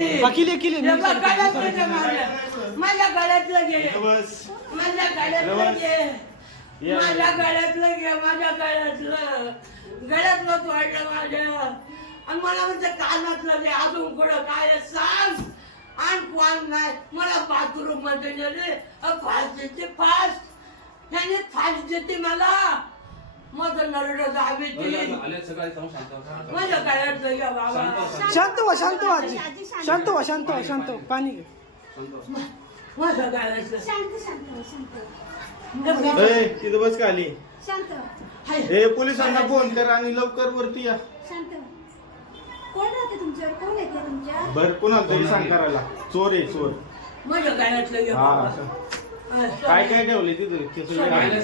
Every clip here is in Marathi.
अकिले अकिले बघ, गळ्यातलं घे माझ्या. माझ्या गळ्यातलं घे माझ्या गळ्यातलं घे माझ्या गळ्यातलं घे माझ्या गळ्यातलं गळ्यातलं तोडलं माझ्या. आणि मला म्हणते कानातलं घे अजून कुठं काय सांग. आणि कोण नाही. मला बाथरूममध्ये गेले फास देते फास. ह्याने फास देते मला. माझं नरड सकाळी शांत. माझ्या बाबा. शांत व्हा शांत व्हा आजी. शांत व्हा शांत व्हा शांत व्हा पाणी घे. शांत व्हा. माझ्या गळ्यातलं शांत शांत हो, शांत हे बघ. ए, तिथं बस का आली? शांत हाय. ए पोलिसांना फोन कर आणि लवकर वरती या. शांत कोण राहते तुमच्यावर? कोण येते तुमच्या? बर कुणाला तरी सांग करायला. चोर आहे चोर. माझ्या हा बाबा. असं. हा, काय काय ठेवले तिथे? खिचडी काय आहे.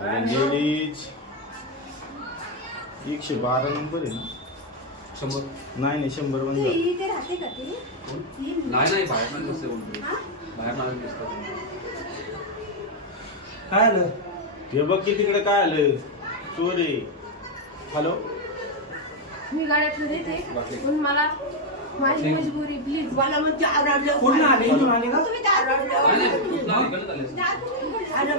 लेडीज एकशे बारा नंबर आहे ना? शंभर. नाही नाही शंभर ती बंद इथे राहते का ती? ती नाही नाही बाहेर नाही दिसते कोणतरी हा? बाहेर नाही दिसतात काय आलं? हे बघ की तिकडे काय आलं. चोर आहे. हॅलो मी गाड्यातलं देते पण मला माझी मजबुरी प्लीज मला आरामलं पूर्ण आले? इथून आले? का तुम्ही इकडे. आले अरे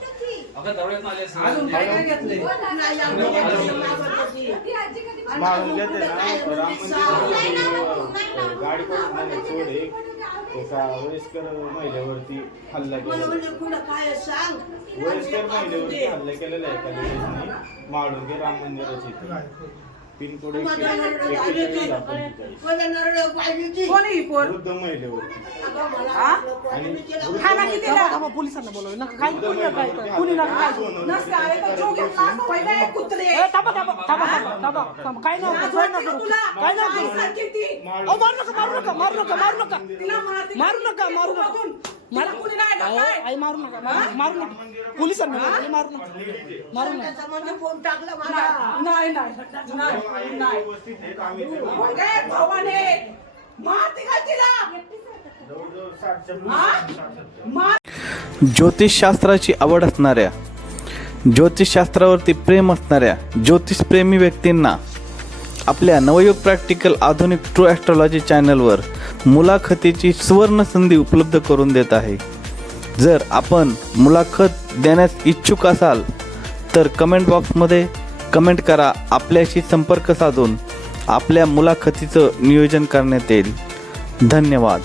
अगं आले असतील. अजून काय काय घेतलंय? घेते ना राम मंदिरात नाही ना. गाडी पडून झाली चोर एक एका वयस्कर महिलेवरती हल्ला केला म्हणजे कुठं काय आहे सांग. वयस्कर महिलेवरती हल्ला केलेला आहे एका लेडीजने माळुंगे राम मंदिराच्या इथे. पिनकोड. कोणी पोर? वृद्ध महिलेवरती. हा? पोलिसांना बोलव नका काय कुणी नका काय कुणी नका हल्ला काय केला. सोनं नसतं, अरे पण तो घेतला असता पहिला एक कुत्रे. ए, थांबा थांबा थांबा थांबा थांबा थांबा काय नाव लाज काय वाटते नाव का तुला? काय नाव आई करू सारखी ती. अहो मारू नका मारू नका मारू नका मारू नका. तिला मारते मारू नका मारू नका. मधून. तिला कुणी नाही अहो, का काय? आई मारू नका मारू- मारू नका. पोलिसांना बोलवा, आई मारू नका. मारू नका. त्याचा म्हणजे फोन टाकला मला. नाही नाही नाही नाही व्यवस्थित आहे, आम्ही ते- अरे भावाने. मारते का तिला? जवळजवळ साठच्या? साठ- मार ज्योतिषशास्त्राची आवड असणाऱ्या ज्योतिषशास्त्रावरती प्रेम असणाऱ्या ज्योतिषप्रेमी व्यक्तींना आपल्या नवयुग प्रॅक्टिकल आधुनिक ट्रू ॲस्ट्रॉलॉजी चॅनलवर मुलाखतीची सुवर्ण संधी उपलब्ध करून देत आहे. जर आपण मुलाखत देण्यास इच्छुक असाल तर कमेंट बॉक्समध्ये कमेंट करा आपल्याशी संपर्क साधून आपल्या मुलाखतीचं नियोजन करण्यात येईल. धन्यवाद.